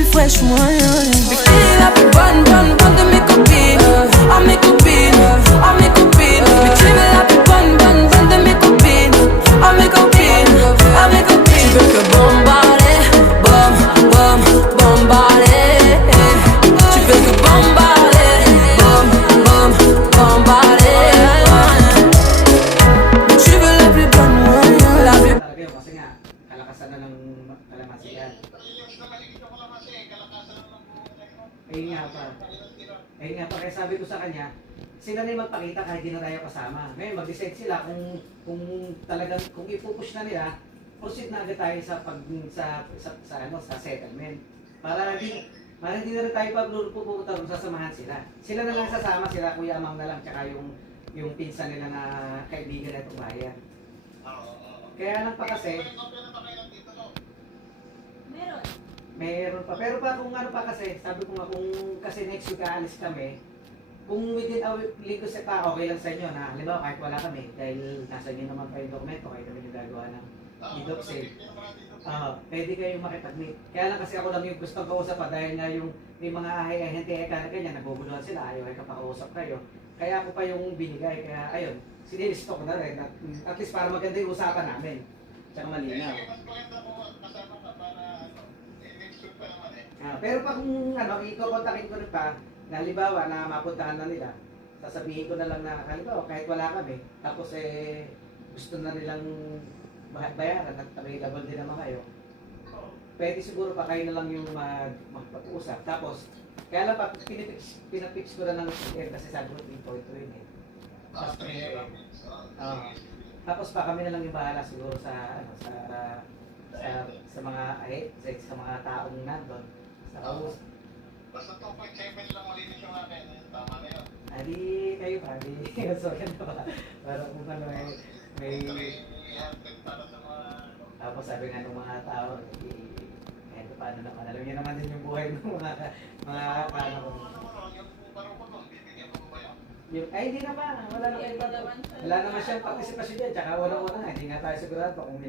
plus fraîche, moi. Bikini la plus bonne, bonne, bonne de mes copines. À mes copines, à mes copines. Bikini la plus bonne, bonne, bonne de mes copines. À mes copines, à mes copines. Tu veux que bombarder, bom, bom, bombarder. Tu veux que bombarder, bom, bom, bombarder. Tu veux la plus bonne, moi. La plus. Talaga yun, kasi nga, kalakasan na ng kalamansi yan. Ayun nga pa. Ayun nga pa, kaya sabi ko sa kanya, sila na yung magpakita kahit di na tayo kasama. Ngayon, mag-decide sila kung talagang, kung ipupush na nila, proceed na agad tayo sa settlement. Para hindi na rin tayo pupunta kung sasamahan sila. Sila na lang sasama, sila Kuya Amang na lang, tsaka yung pinsan nila na kaibigan na itong bayan. Kaya lang pa kasi, meron pa. Pero pa kung ano pa kasi, sabi ko nga kung kasi next week aalis kami, kung within a week kasi pa, okay lang sa inyo na, halimbawa kahit wala kami, dahil nasa inyo naman pa yung dokumento, kahit kami yung gagawa ng e-doxil. Pwede kayong makipag-meet. Kaya lang kasi ako lang yung gusto kausap pa dahil nga yung may mga ahente-eka na ganyan, naguguluhan sila, ayaw ay kapakausap kayo. Kaya ako pa yung binigay, kaya ayun, sinilisto ko na rin, at least para maganda yung usapan namin. Tsaka malinaw. Pero pa kung ano, iko-kontakin ko rin pa, na halimbawa na mapuntahan na nila, sasabihin ko na lang na halimbawa kahit wala kami, tapos gusto na nilang bayaran at available din naman kayo, pwede siguro pa kayo na lang yung magpag-usap. Tapos, kaya lang pa, pinapix ko na ng kasi sabi ko 3.2 yun eh. Tapos pa kami na lang yung bahala siguro sa mga sa mga taong nandun. Basta 2.7 lang malinis yung akin. Tama na yun. Adi kayo pa, adi so ganda pa. Para kung ano may tapos sabi nga ng mga tao, kahit paano naman, alam niyo naman din yung buhay ng mga paano ko. Ay, hindi naman. Wala naman siyang participation dyan. Tsaka wala-wala, hindi nga tayo sigurado kung